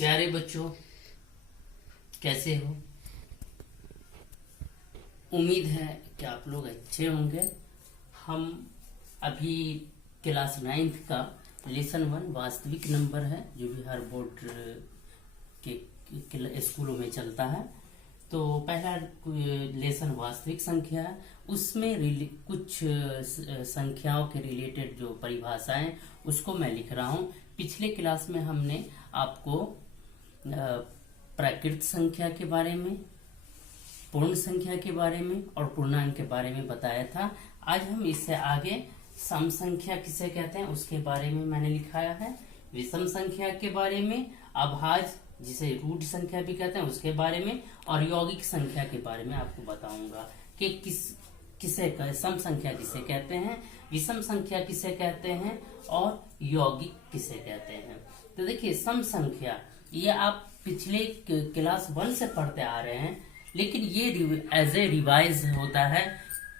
प्यारे बच्चों, कैसे हो? उम्मीद है कि आप लोग अच्छे होंगे। हम अभी क्लास 9th का लेसन 1 वास्तविक नंबर है, जो बिहार बोर्ड के स्कूलों में चलता है। तो पहला लेसन वास्तविक संख्या है। उसमें कुछ संख्याओं के रिलेटेड जो परिभाषाएं उसको मैं लिख रहा हूँ। पिछले क्लास में हमने आपको प्राकृत संख्या के बारे में, पूर्ण संख्या के बारे में और पूर्णांक के बारे में बताया था। आज हम इससे आगे सम संख्या किसे कहते हैं उसके बारे में मैंने लिखाया है, विषम संख्या के बारे में, अभाज्य जिसे रूट संख्या भी कहते हैं उसके बारे में, और यौगिक संख्या के बारे में आपको बताऊंगा कि किसे सम संख्या किसे कहते हैं, विषम संख्या किसे कहते हैं और यौगिक किसे कहते हैं। तो देखिए, सम संख्या ये आप पिछले क्लास 1 से पढ़ते आ रहे हैं, लेकिन ये एज ए रिवाइज होता है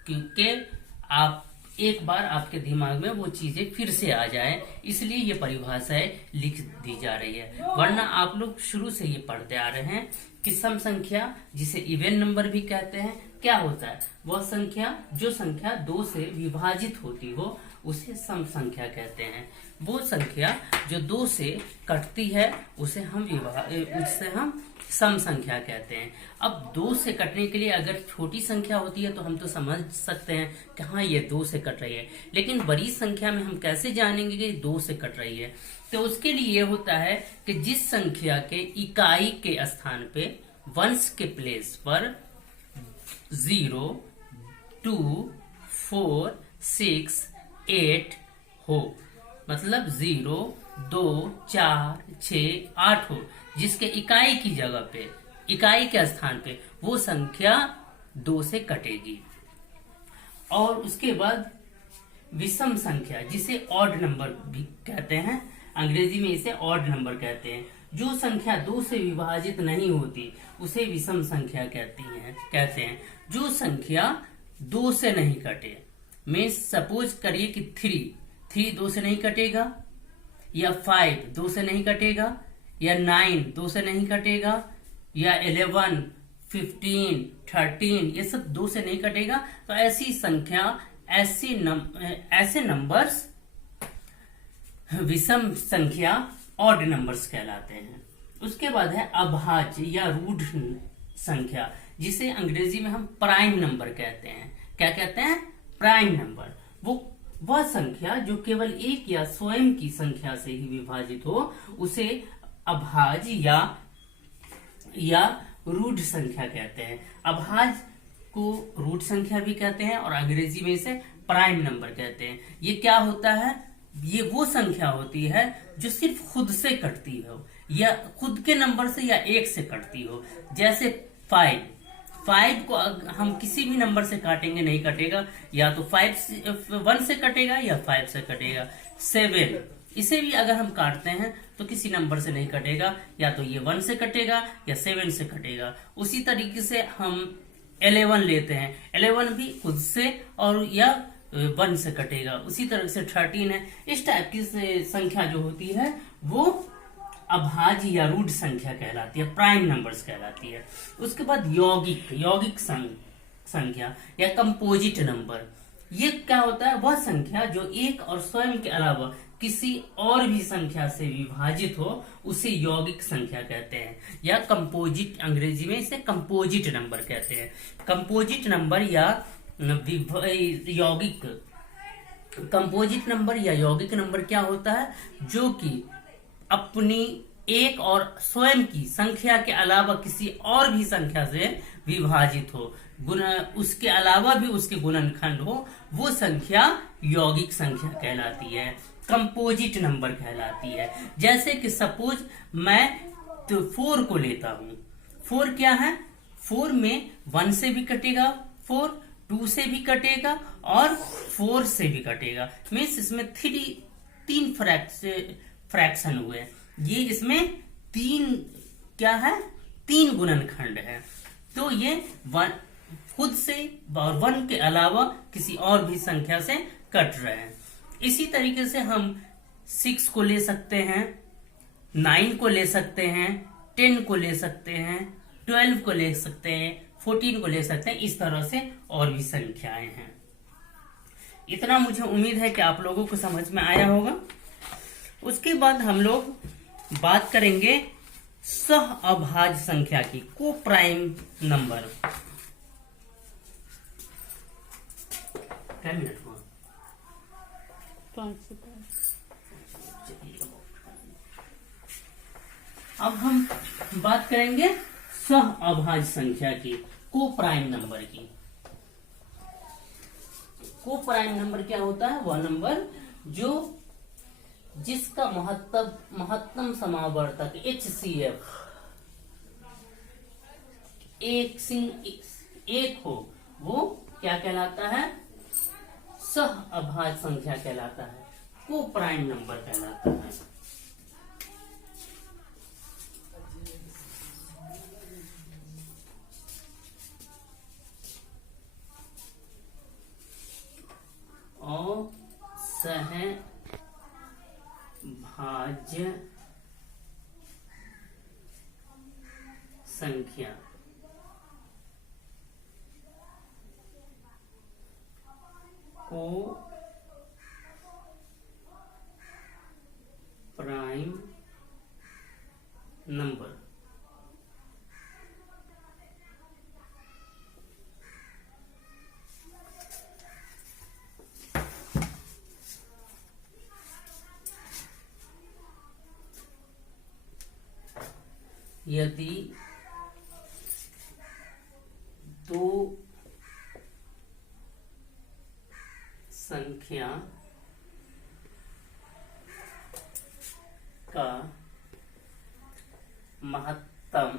क्योंकि आप एक बार आपके दिमाग में वो चीजें फिर से आ जाए, इसलिए ये परिभाषाएं लिख दी जा रही है। वरना आप लोग शुरू से ये पढ़ते आ रहे हैं कि सम संख्या जिसे इवन नंबर भी कहते हैं क्या होता है, वह संख्या जो संख्या 2 से विभाजित होती हो उसे सम संख्या कहते हैं। वो संख्या जो 2 से कटती है उसे हम सम संख्या कहते हैं। अब 2 से कटने के लिए अगर छोटी संख्या होती है तो हम तो समझ सकते हैं कि हाँ ये 2 से कट रही है, लेकिन बड़ी संख्या में हम कैसे जानेंगे कि 2 से कट रही है? तो उसके लिए ये होता है कि जिस संख्या के इकाई के स्थान पे वंश के प्लेस पर 0, 2, 4, 6, 8 हो, मतलब 0, 2, 4, 6, 8 हो, जिसके इकाई की जगह पे, इकाई के स्थान पे वो संख्या 2 से कटेगी। और उसके बाद विषम संख्या जिसे ऑड नंबर भी कहते हैं, अंग्रेजी में इसे ऑड नंबर कहते हैं। जो संख्या 2 से विभाजित नहीं होती उसे विषम संख्या कहते हैं। जो संख्या 2 से नहीं कटे, मैं सपोज करिए कि 3 2 से नहीं कटेगा, या 5 2 से नहीं कटेगा, या 9 2 से नहीं कटेगा, या 11, 15, 13 ये सब 2 से नहीं कटेगा। तो ऐसी संख्या, ऐसे नंबर्स विषम संख्या ऑड नंबर्स कहलाते हैं। उसके बाद है अभाज्य या रूट संख्या, जिसे अंग्रेजी में हम प्राइम नंबर कहते हैं। क्या कहते हैं? Prime number. वह संख्या जो केवल एक या स्वयं की संख्या से ही विभाजित हो उसे अभाज्य या रूट संख्या कहते हैं। अभाज्य को रूट संख्या भी कहते हैं और अंग्रेजी में इसे प्राइम नंबर कहते हैं। ये क्या होता है? ये वो संख्या होती है जो सिर्फ खुद से कटती हो, या खुद के नंबर से या एक से कटती हो। जैसे 5 को हम किसी भी नंबर से काटेंगे नहीं कटेगा, या तो 1 से कटेगा या 5 से कटेगा। 7 इसे भी अगर हम काटते हैं तो किसी नंबर से नहीं कटेगा, या तो ये 1 से कटेगा या 7 से कटेगा। उसी तरीके से हम 11 लेते हैं, 11 भी खुद से और या 1 से कटेगा। उसी तरह से 13 है। इस टाइप की संख्या जो होती है वो अभाज्य या रूट संख्या कहलाती है, प्राइम नंबर्स कहलाती है। उसके बाद यौगिक संख्या या कंपोजिट नंबर। ये क्या होता है? वह संख्या जो एक और स्वयं के अलावा किसी और भी संख्या से विभाजित हो उसे यौगिक संख्या कहते हैं, या कंपोजिट, अंग्रेजी में इसे कंपोजिट नंबर कहते हैं। कंपोजिट नंबर या यौगिक, कंपोजिट नंबर या यौगिक नंबर क्या होता है? जो कि अपनी एक और स्वयं की संख्या के अलावा किसी और भी संख्या से विभाजित हो, उसके अलावा भी उसके गुणनखंड हो, वो संख्या यौगिक संख्या कहलाती है, कंपोजिट नंबर कहलाती है। जैसे कि सपोज मैं 4 को लेता हूं। 4 क्या है? 4 में 1 से भी कटेगा 4, 2 से भी कटेगा और 4 से भी कटेगा। मीन्स इसमें 3 फ्रैक्शन हुए। ये इसमें 3 गुणनखंड है। तो ये 1 खुद से और 1 के अलावा किसी और भी संख्या से कट रहे हैं। इसी तरीके से हम 6 को ले सकते हैं, 9 को ले सकते हैं, 10 को ले सकते हैं, 12 को ले सकते हैं, 14 को ले सकते हैं। इस तरह से और भी संख्याएं हैं। इतना मुझे उम्मीद है कि आप लोगों को समझ में आया होगा। उसके बाद हम लोग बात करेंगे सह अभाज्य संख्या की, को प्राइम नंबर। क्या मिनट हुआ? 5 से 5। अब हम बात करेंगे सह अभाज्य संख्या की, को प्राइम नंबर की। को प्राइम नंबर क्या होता है? वह नंबर जिसका महत्तम समावर्तक HCF एक हो, वो क्या कहलाता है? सह अभाज्य संख्या कहलाता है, को प्राइम नंबर कहलाता है। असहभाज्य संख्या को प्राइम नंबर। यदि दो संख्या का महत्तम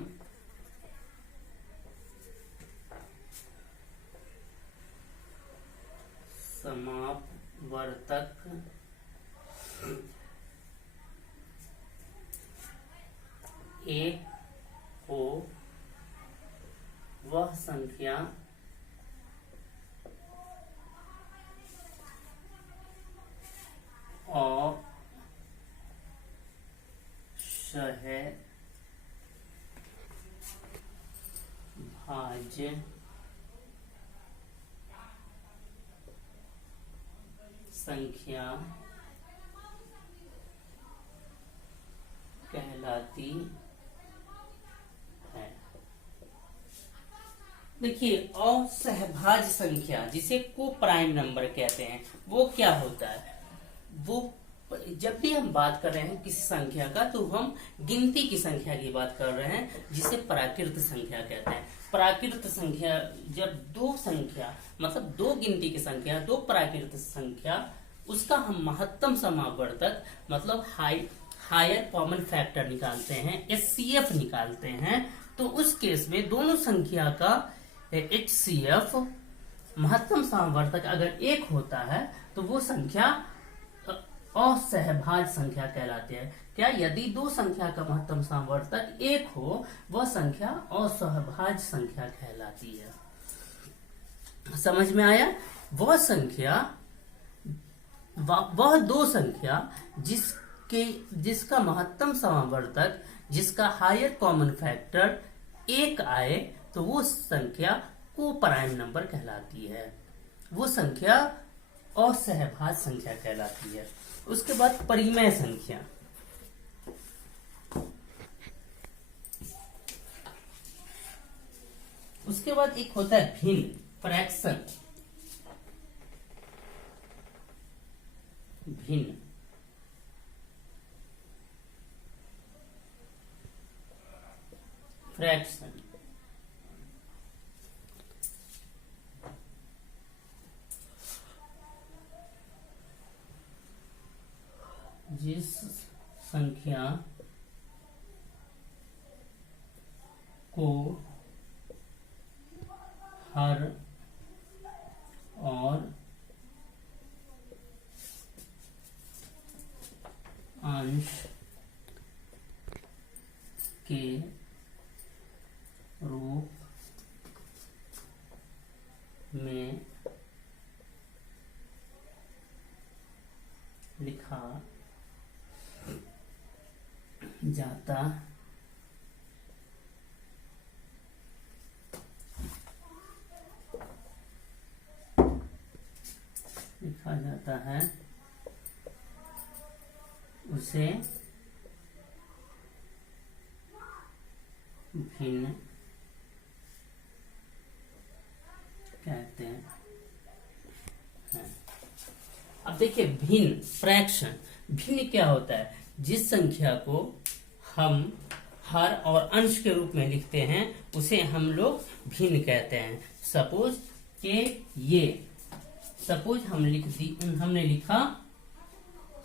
समावर्तक एक हो, वह संख्या असहभाज्य संख्या कहलाती है। देखिए, असहभाज्य संख्या जिसे को प्राइम नंबर कहते हैं, वो क्या होता है? वो जब भी हम बात कर रहे हैं किसी संख्या का, तो हम गिनती की संख्या की बात कर रहे हैं, जिसे प्राकृत संख्या कहते हैं। प्राकृत संख्या जब दो संख्या, मतलब दो गिनती की संख्या, दो प्राकृत संख्या, उसका हम महत्तम समावर्तक मतलब हायर कॉमन फैक्टर निकालते हैं, HCF निकालते हैं, तो उस केस में दोनों संख्या का HCF महत्तम समावर्तक अगर एक होता है, तो वो संख्या असहभाज्य संख्या कहलाती है। क्या? यदि दो संख्या का महत्तम समावर्तक एक हो, वह संख्या असहभाज्य संख्या कहलाती है। समझ में आया? वह संख्या, वह दो संख्या जिसका महत्तम समावर्तक, जिसका हायर कॉमन फैक्टर एक आए, तो वो संख्या को प्राइम नंबर कहलाती है। वो संख्या असहभाज्य संख्या कहलाती है। उसके बाद परिमेय संख्या। उसके बाद एक होता है भिन्न, फ्रैक्शन। भिन्न फ्रैक्शन। जिस संख्या को हर और अंश के रूप में लिखा जाता लिखा जाता है उसे भिन्न कहते हैं। अब देखिए भिन्न फ्रैक्शन, भिन्न क्या होता है? जिस संख्या को हम हर और अंश के रूप में लिखते हैं उसे हम लोग भिन्न कहते हैं। सपोज हमने लिखा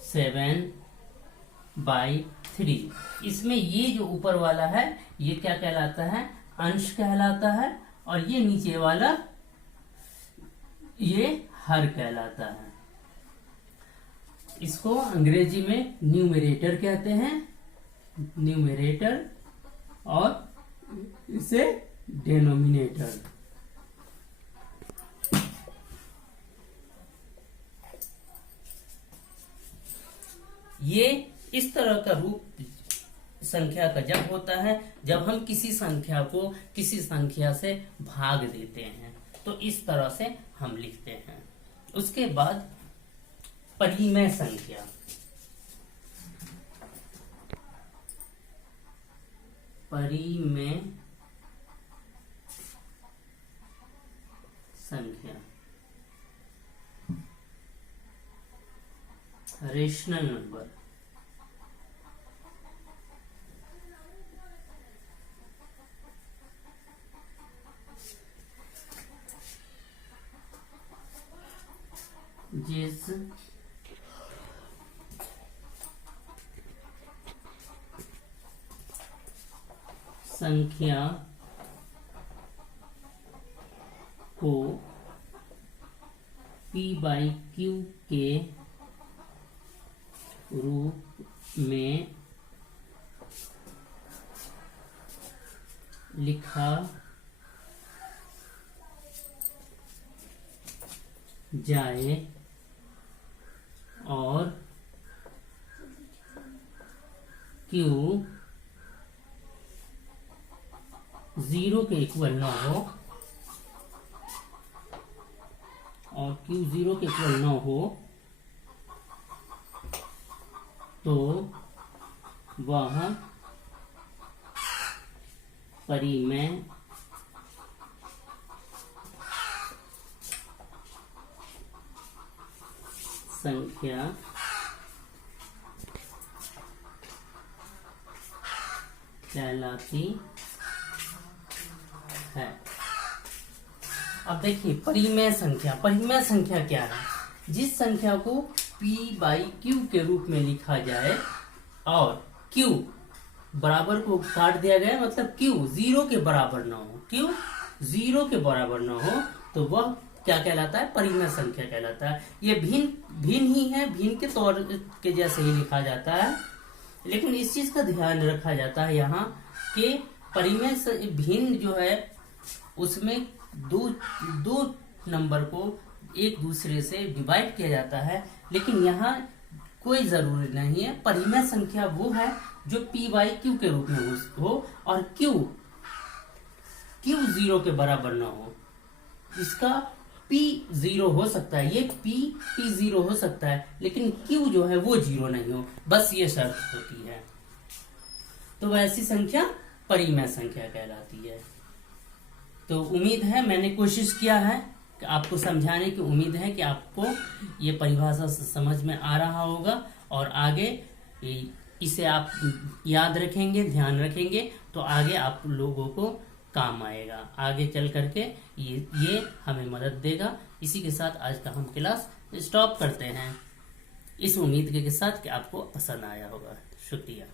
7/3। इसमें ये जो ऊपर वाला है ये क्या कहलाता है? अंश कहलाता है, और ये नीचे वाला ये हर कहलाता है। इसको अंग्रेजी में न्यूमरेटर कहते हैं, न्यूमरेटर, और इसे डेनोमिनेटर। ये इस तरह का रूप संख्या का जब होता है जब हम किसी संख्या को किसी संख्या से भाग देते हैं, तो इस तरह से हम लिखते हैं। उसके बाद परिमेय संख्या। परिमेय संख्या, रेशनल नंबर। जिस संख्या को p/q के रूप में लिखा जाए और q 0 के इक्वल न हो, और q 0 के इक्वल न हो तो वह परिमेय संख्या कहलाती है। अब देखिए परिमेय संख्या, परिमेय संख्या क्या है? जिस संख्या को p/q के रूप में लिखा जाए और q बराबर को काट दिया गया, मतलब q 0 के बराबर ना हो, q 0 के बराबर ना हो, तो वह क्या कहलाता है? परिमेय संख्या कहलाता है। ये भिन्न ही है, भिन्न के तौर के जैसे ही लिखा जाता है, लेकिन इस चीज का ध्यान रखा जाता है यहाँ कि परिमेय भिन्न जो है उसमें दो नंबर को एक दूसरे से डिवाइड किया जाता है, लेकिन यहाँ कोई जरूरी नहीं है। परिमेय संख्या वो है जो p/q के रूप में हो और q 0 के बराबर ना हो। इसका p 0 हो सकता है, ये p 0 हो सकता है, लेकिन q जो है वो 0 नहीं हो, बस ये शर्त होती है। तो वैसी संख्या परिमेय संख्या कहलाती है। तो उम्मीद है मैंने कोशिश किया है कि आपको समझाने की उम्मीद है कि आपको ये परिभाषा समझ में आ रहा होगा, और आगे इसे आप याद रखेंगे, ध्यान रखेंगे, तो आगे आप लोगों को काम आएगा, आगे चल करके ये हमें मदद देगा। इसी के साथ आज का हम क्लास स्टॉप करते हैं, इस उम्मीद के साथ कि आपको पसंद आया होगा। शुक्रिया।